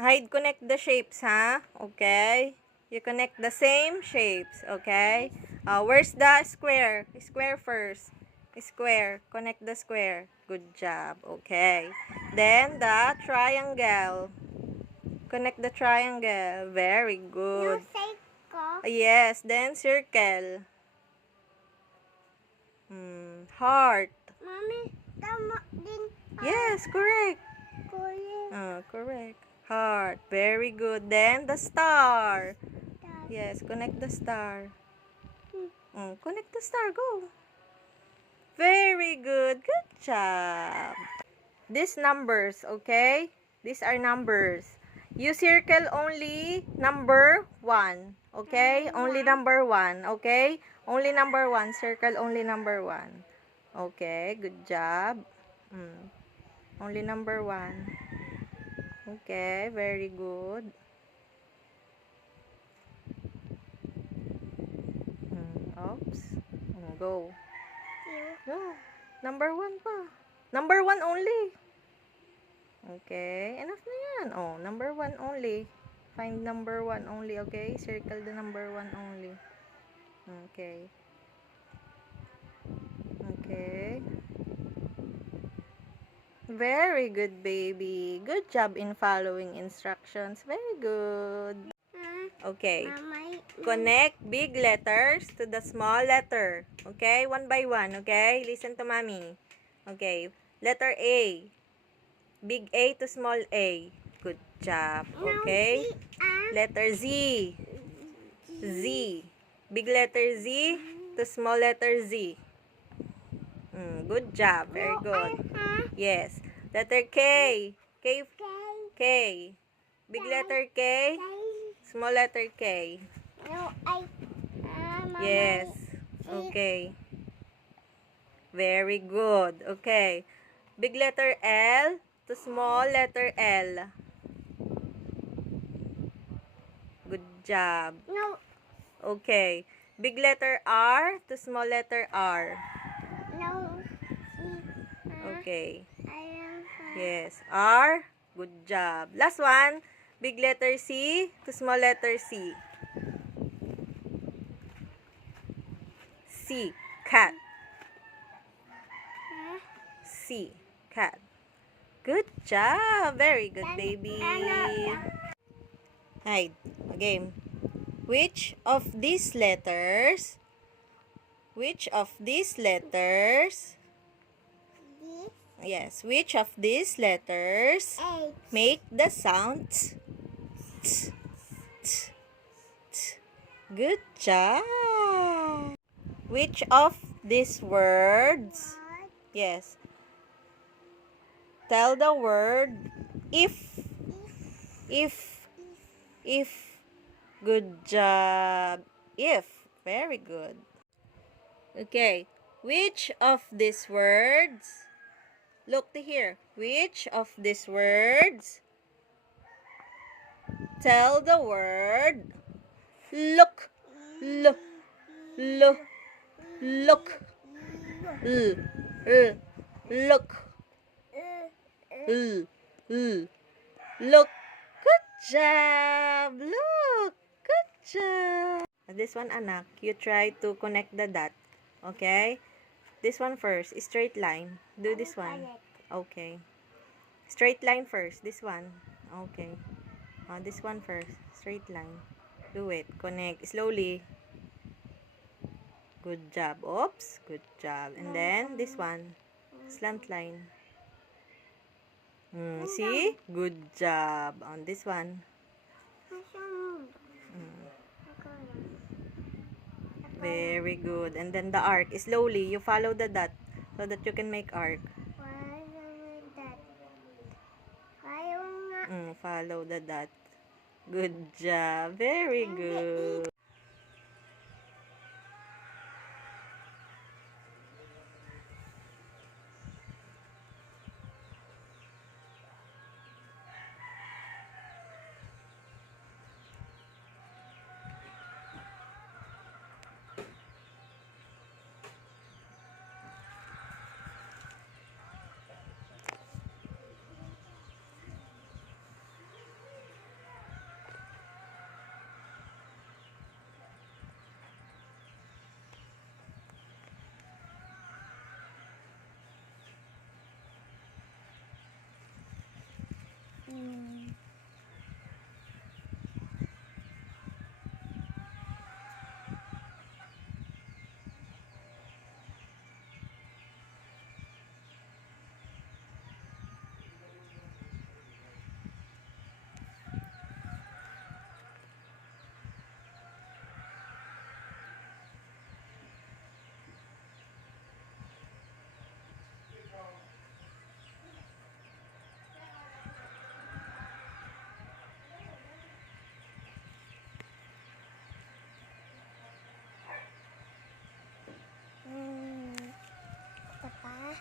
Hide, connect the shapes, ha? Okay? You connect the same shapes, okay? Where's the square? Square first. Square. Connect the square. Good job. Okay. Then the triangle. Connect the triangle. Very good. Yes. Then circle. Heart. Mommy, tama din. Yes, correct. Kuya. Correct. Heart. Very good. Then the star. Yes, connect the star. Connect the star. Go. Very good. Good job. These numbers, okay? These are numbers. You circle only number 1. Okay? Only number 1. Okay? Only number 1. Circle only number 1. Okay. Good job. Only number 1. Okay. Very good. Oops. Go. No. Number 1 pa. Number 1 only. Okay. Enough na yan. Oh, number 1 only. Find number 1 only, okay? Circle the number 1 only. Okay. Okay. Very good, baby. Good job in following instructions. Very good. Okay. Connect big letters to the small letter. Okay? One by one, okay? Listen to mommy. Okay. Letter A. Big A to small A. Good job. Okay? Letter Z. Z. Big letter Z to small letter Z. Good job. Very good. Yes. Letter K. K. K. Big letter K. Small letter K. Yes. Okay. Very good. Okay. Big letter L to small letter L. Good job. No. Okay. Big letter R to small letter R. No. Okay. Yes. R. Good job. Last one. Big letter C to small letter C. C. Cat. C. Cat. Good job. Very good, baby. Hide. Game. Which of these letters yes, which of these letters make the sound t, t, t, t. Good job. Which of these words, yes, tell the word if. Good job. If. Very good. Okay. Which of these words, look to here. Which of these words tell the word look. Look. Look. Look. Look. Look. Good job. Look. Good job. This one, anak, you try to connect the dot. Okay? This one first. Straight line. Do this one. Okay. Straight line first. This one. Okay. This one first. Straight line. Do it. Connect. Slowly. Good job. Oops. Good job. And then, this one. Slant line. See? Good job. On this one. Very good. And then the arc. Slowly, you follow the dot so that you can make arc. Follow the dot. Good job. Very good. Mm. Papa.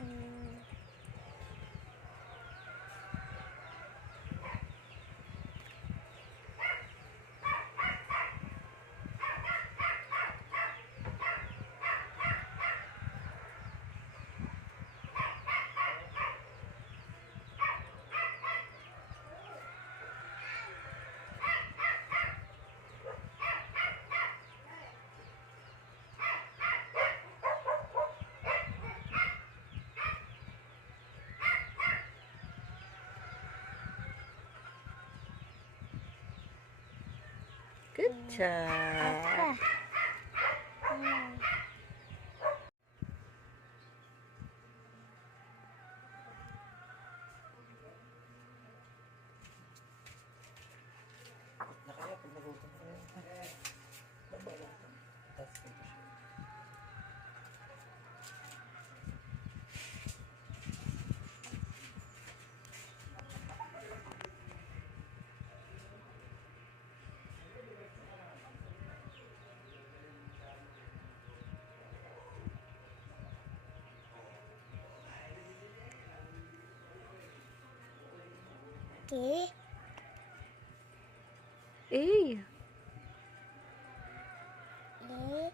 Mm. Good job. Papa. Mm. Okay. Eh, Eh.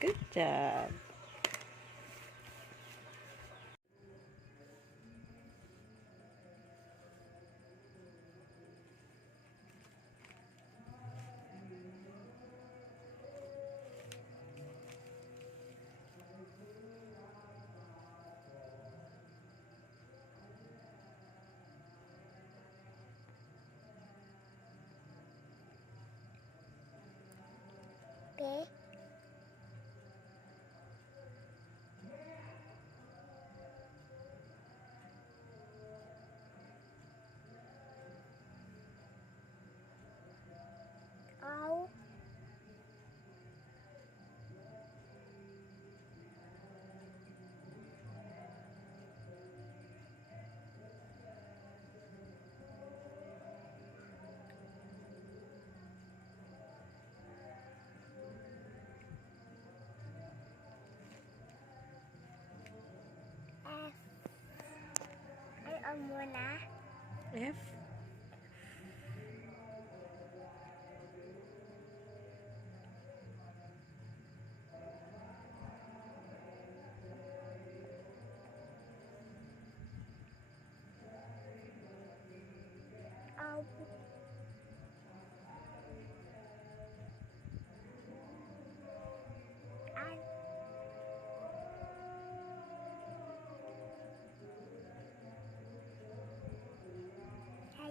good job. Okay. muna. F. Um, I, I,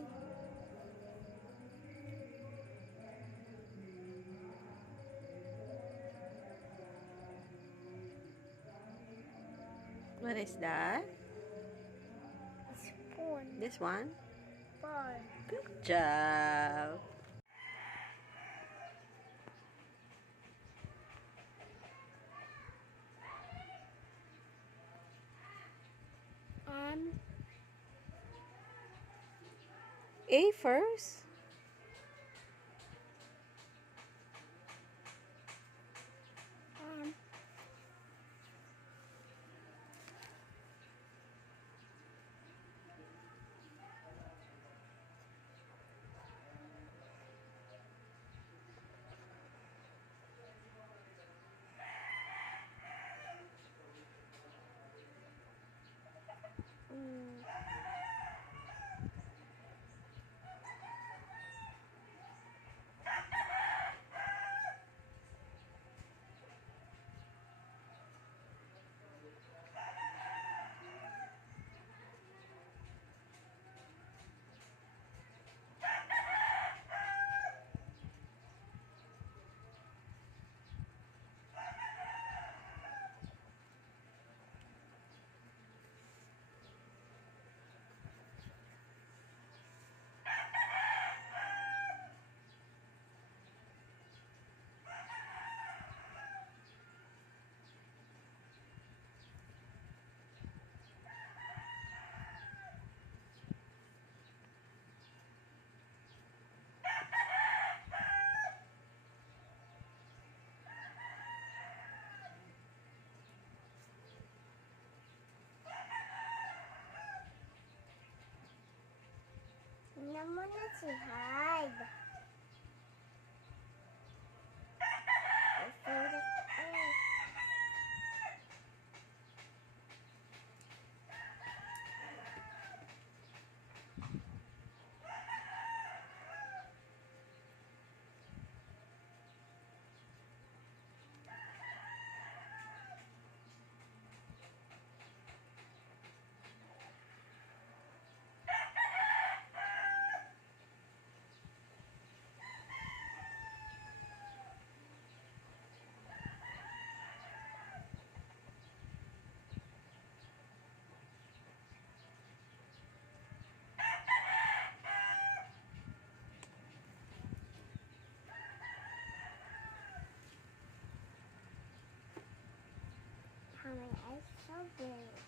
What is that? spoon. This one? Ball. Good job. Um, A first. um, mm, tingnan mo na si Hyde. Favorite A. How many eyes so big?